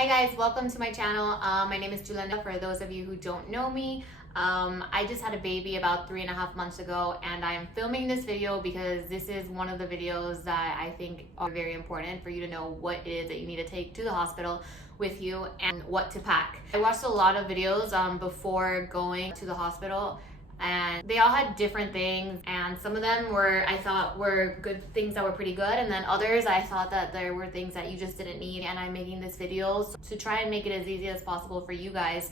Hi guys, welcome to my channel. My name is Julenda. For those of you who don't know me, I just had a baby about 3.5 months ago, and I'm filming this video because this is one of the videos that I think are very important for you to know what it is that you need to take to the hospital with you and what to pack. I watched a lot of videos before going to the hospital, and they all had different things, and some of them I thought were good things that were pretty good, and then others I thought that there were things that you just didn't need. And I'm making this video to try and make it as easy as possible for you guys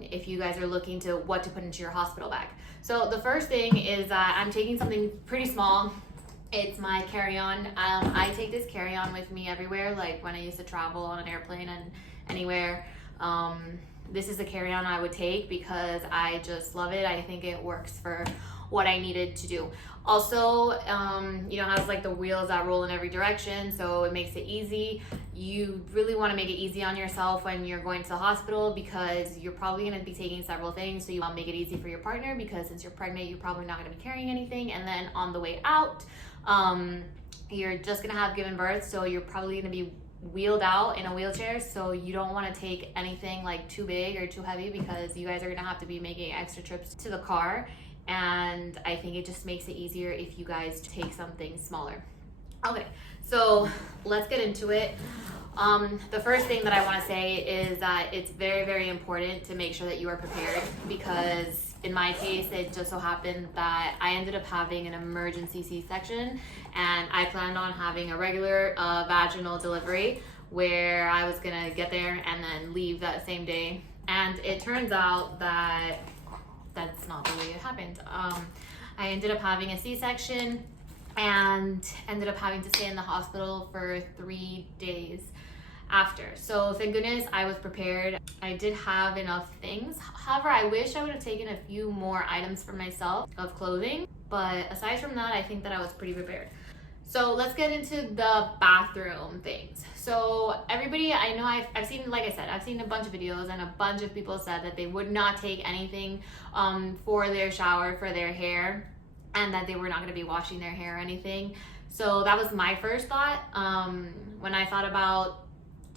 if you guys are looking to what to put into your hospital bag. So the first thing is that I'm taking something pretty small. It's my carry-on. I take this carry-on with me everywhere, like when I used to travel on an airplane and anywhere. This is a carry-on I would take because I just love it. I think it works for what I needed to do. Also, it has like the wheels that roll in every direction, so it makes it easy. You really want to make it easy on yourself when you're going to the hospital because you're probably going to be taking several things, so you want to make it easy for your partner because since you're pregnant, you're probably not going to be carrying anything. And then on the way out, you're just going to have given birth, so you're probably going to be wheeled out in a wheelchair, so you don't want to take anything like too big or too heavy because you guys are gonna have to be making extra trips to the car, and I think it just makes it easier if you guys take something smaller. Okay, so let's get into it. The first thing that I want to say is that it's very, very important to make sure that you are prepared, because in my case, it just so happened that I ended up having an emergency C-section, and I planned on having a regular vaginal delivery where I was gonna get there and then leave that same day. And it turns out that that's not the way it happened. I ended up having a C-section and ended up having to stay in the hospital for 3 days after. So thank goodness I was prepared. I did have enough things. However, I wish I would have taken a few more items for myself of clothing, but aside from that, I think that I was pretty prepared. So let's get into the bathroom things. So everybody, I know I've seen, like I said, I've seen a bunch of videos, and a bunch of people said that they would not take anything for their shower, for their hair, and that they were not going to be washing their hair or anything. So that was my first thought. When I thought about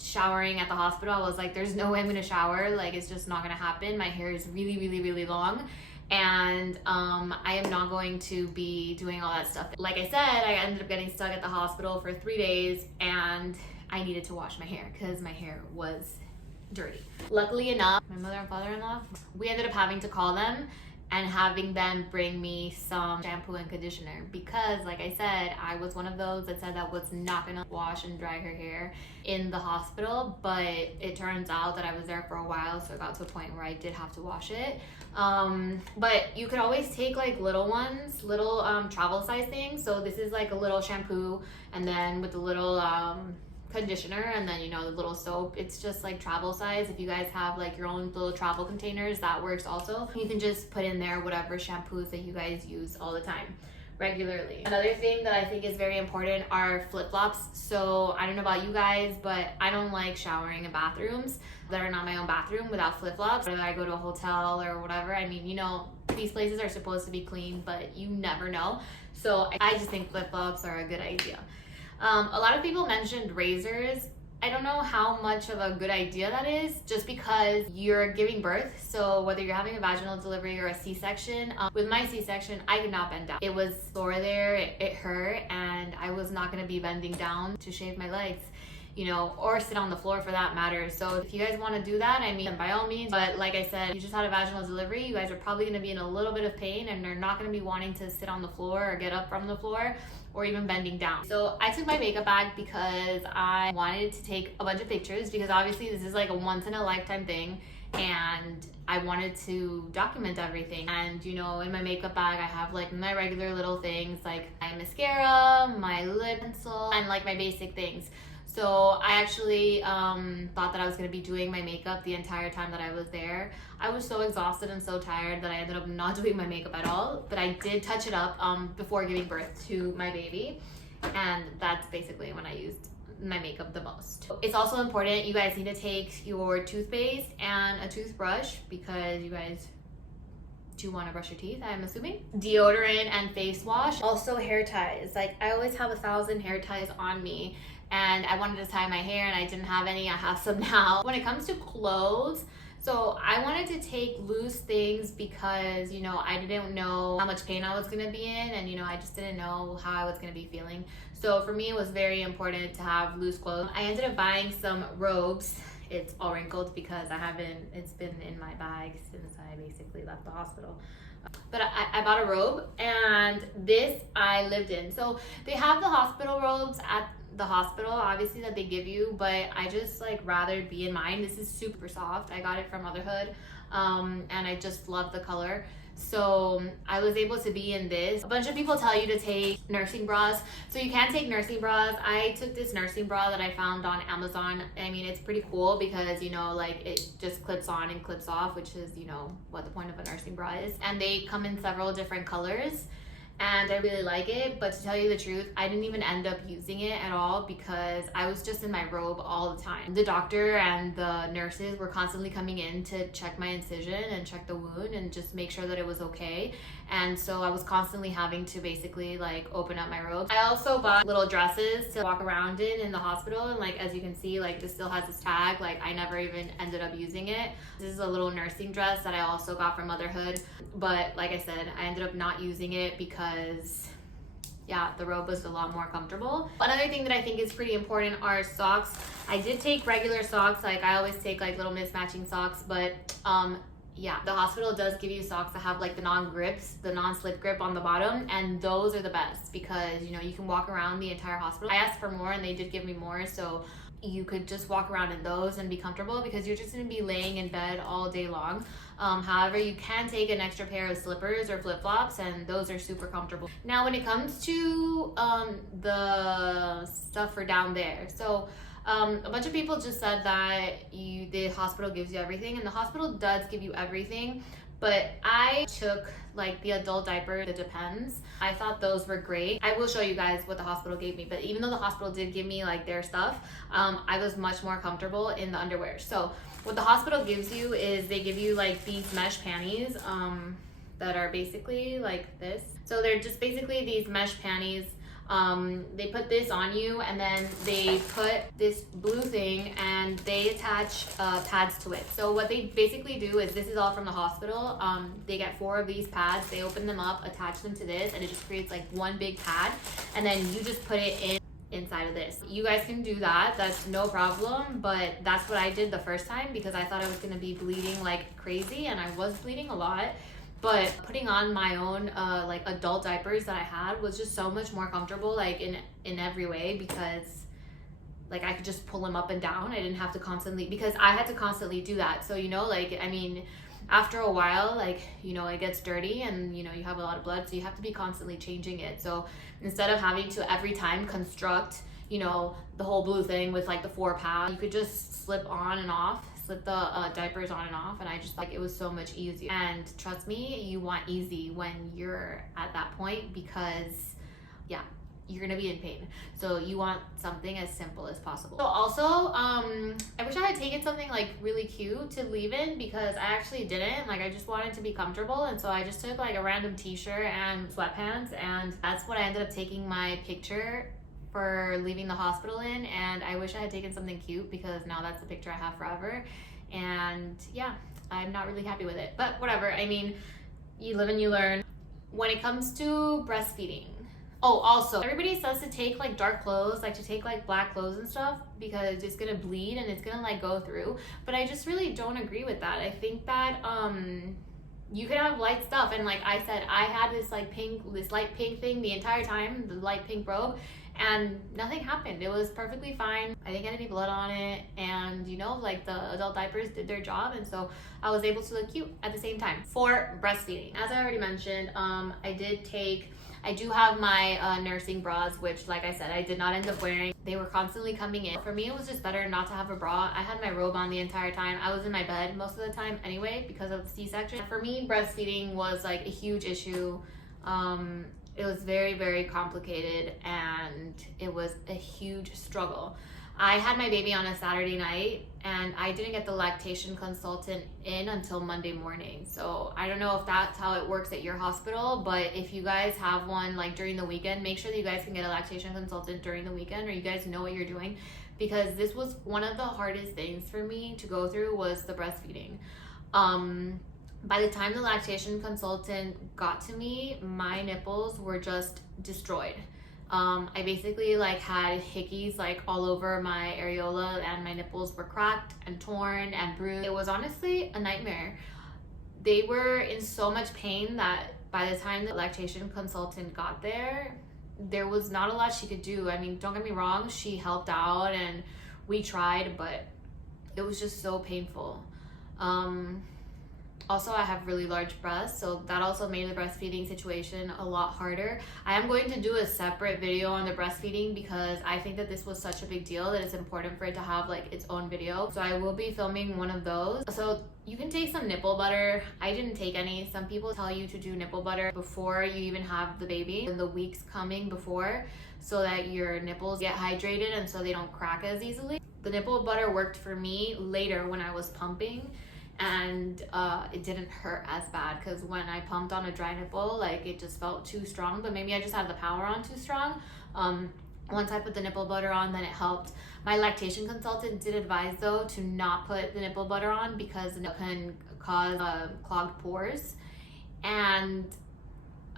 showering at the hospital, I was like, there's no way I'm gonna shower, like it's just not gonna happen. My hair is really, really, really long, and I am not going to be doing all that stuff. Like I said, I ended up getting stuck at the hospital for 3 days, and I needed to wash my hair because my hair was dirty. Luckily enough, my mother and father-in-law, we ended up having to call them and having them bring me some shampoo and conditioner because, like I said, I was one of those that said that was not gonna wash and dry her hair in the hospital, but it turns out that I was there for a while, so it got to a point where I did have to wash it. But you could always take like little ones, little travel size things. So this is like a little shampoo, and then with the little conditioner, and then the little soap. It's just like travel size. If you guys have like your own little travel containers, that works also. You can just put in there whatever shampoos that you guys use all the time regularly. Another thing that I think is very important are flip-flops. So I don't know about you guys, but I don't like showering in bathrooms that are not my own bathroom without flip-flops. Whether I go to a hotel or whatever, I mean, these places are supposed to be clean, but you never know. So I just think flip-flops are a good idea. A lot of people mentioned razors. I don't know how much of a good idea that is, just because you're giving birth. So whether you're having a vaginal delivery or a C-section, with my C-section, I could not bend down. It was sore there, it hurt, and I was not gonna be bending down to shave my legs, or sit on the floor for that matter. So if you guys want to do that, I mean, by all means. But like I said, you just had a vaginal delivery, you guys are probably going to be in a little bit of pain, and they're not going to be wanting to sit on the floor or get up from the floor or even bending down. So I took my makeup bag because I wanted to take a bunch of pictures, because obviously this is like a once in a lifetime thing, and I wanted to document everything. And in my makeup bag, I have like my regular little things, like my mascara, my lip pencil, and like my basic things. So I actually thought that I was going to be doing my makeup the entire time that I was there. I was so exhausted and so tired that I ended up not doing my makeup at all, but I did touch it up before giving birth to my baby, and that's basically when I used my makeup the most. It's also important, you guys need to take your toothpaste and a toothbrush because you guys do want to brush your teeth, I'm assuming. Deodorant and face wash. Also hair ties. Like I always have 1,000 hair ties on me, and I wanted to tie my hair and I didn't have any. I have some now. When it comes to clothes, so I wanted to take loose things because, you know, I didn't know how much pain I was gonna be in, and, you know, I just didn't know how I was gonna be feeling. So for me, it was very important to have loose clothes. I ended up buying some robes. It's all wrinkled because it's been in my bag since I basically left the hospital. But I bought a robe, and this I lived in. So they have the hospital robes at the hospital, obviously, that they give you, but I just like rather be in mine. This is super soft. I got it from Motherhood, and I just love the color. So I was able to be in this. A bunch of people tell you to take nursing bras. So you can take nursing bras. I took this nursing bra that I found on Amazon. I mean, it's pretty cool because, you know, like it just clips on and clips off, which is, you know, what the point of a nursing bra is. And they come in several different colors, and I really like it. But to tell you the truth, I didn't even end up using it at all because I was just in my robe all the time. The doctor and the nurses were constantly coming in to check my incision and check the wound and just make sure that it was okay. And so I was constantly having to basically like open up my robe. I also bought little dresses to walk around in the hospital, and like as you can see, like this still has this tag. Like I never even ended up using it. This is a little nursing dress that I also got from Motherhood, but like I said, I ended up not using it because yeah, the robe was a lot more comfortable. Another thing that I think is pretty important are socks. I did take regular socks. Like I always take like little mismatching socks, but yeah, the hospital does give you socks that have like the non-grips, the non-slip grip on the bottom, and those are the best because, you know, you can walk around the entire hospital. I asked for more and they did give me more, so you could just walk around in those and be comfortable because you're just going to be laying in bed all day long. However, you can take an extra pair of slippers or flip-flops, and those are super comfortable. Now when it comes to the stuff for down there, so a bunch of people just said that the hospital gives you everything, and the hospital does give you everything, but I took like the adult diaper, it depends. I thought those were great. I will show you guys what the hospital gave me, but even though the hospital did give me like their stuff, I was much more comfortable in the underwear. So what the hospital gives you is they give you like these mesh panties that are basically like this. So they're just basically these mesh panties. They put this on you, and then they put this blue thing and they attach pads to it. So what they basically do is, this is all from the hospital. They get 4 of these pads, they open them up, attach them to this, and it just creates like one big pad, and then you just put it inside of this. You guys can do that, that's no problem, but that's what I did the first time because I thought I was gonna be bleeding like crazy, and I was bleeding a lot. But putting on my own like adult diapers that I had was just so much more comfortable, like in every way, because like I could just pull them up and down. I didn't have to constantly, because I had to constantly do that. So, you know, like, I mean, after a while, like, you know, it gets dirty and, you know, you have a lot of blood, so you have to be constantly changing it. So instead of having to every time construct, you know, the whole blue thing with like the 4 pads, you could just slip on and off, slip the diapers on and off, and I just like, it was so much easier. And trust me, you want easy when you're at that point because yeah, you're gonna be in pain, so you want something as simple as possible. So also I wish I had taken something like really cute to leave in, because I actually didn't. Like, I just wanted to be comfortable, and so I just took like a random t-shirt and sweatpants, and that's what I ended up taking my picture for leaving the hospital in. And I wish I had taken something cute because now that's the picture I have forever. And yeah, I'm not really happy with it, but whatever. I mean, you live and you learn. When it comes to breastfeeding, oh, also, everybody says to take like dark clothes, like to take like black clothes and stuff, because it's gonna bleed and it's gonna like go through. But I just really don't agree with that. I think that you can have light stuff, and like I said, I had this like this light pink thing the entire time, the light pink robe, and nothing happened. It was perfectly fine. I didn't get any blood on it, and you know, like the adult diapers did their job, and so I was able to look cute at the same time. For breastfeeding, as I already mentioned, I do have my nursing bras, which, like I said, I did not end up wearing. They were constantly coming in. For me, it was just better not to have a bra. I had my robe on the entire time. I was in my bed most of the time anyway because of the C-section. For me, breastfeeding was like a huge issue. It was very, very complicated, and it was a huge struggle. I had my baby on a Saturday night and I didn't get the lactation consultant in until Monday morning. So I don't know if that's how it works at your hospital, but if you guys have one like during the weekend, make sure that you guys can get a lactation consultant during the weekend, or you guys know what you're doing, because this was one of the hardest things for me to go through was the breastfeeding. By the time the lactation consultant got to me, my nipples were just destroyed. I basically like had hickeys like all over my areola, and my nipples were cracked and torn and bruised. It was honestly a nightmare. They were in so much pain that by the time the lactation consultant got there, there was not a lot she could do. I mean, don't get me wrong, she helped out and we tried, but it was just so painful. Also, I have really large breasts, so that also made the breastfeeding situation a lot harder. I am going to do a separate video on the breastfeeding because I think that this was such a big deal that it's important for it to have like its own video. So I will be filming one of those. So you can take some nipple butter. I didn't take any. Some people tell you to do nipple butter before you even have the baby, in the weeks coming before, so that your nipples get hydrated and so they don't crack as easily. The nipple butter worked for me later when I was pumping, and it didn't hurt as bad, because when I pumped on a dry nipple, like it just felt too strong, but maybe I just had the power on too strong. Once I put the nipple butter on, then it helped. My lactation consultant did advise though to not put the nipple butter on because it can cause clogged pores, and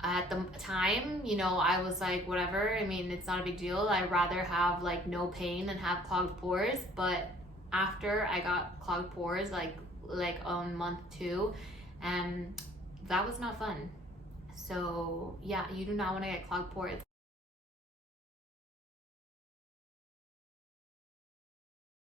at the time, you know, I was like, whatever, I mean, it's not a big deal. I'd rather have like no pain than have clogged pores. But after I got clogged pores, like on month 2, and that was not fun. So yeah, you do not want to get clogged pores.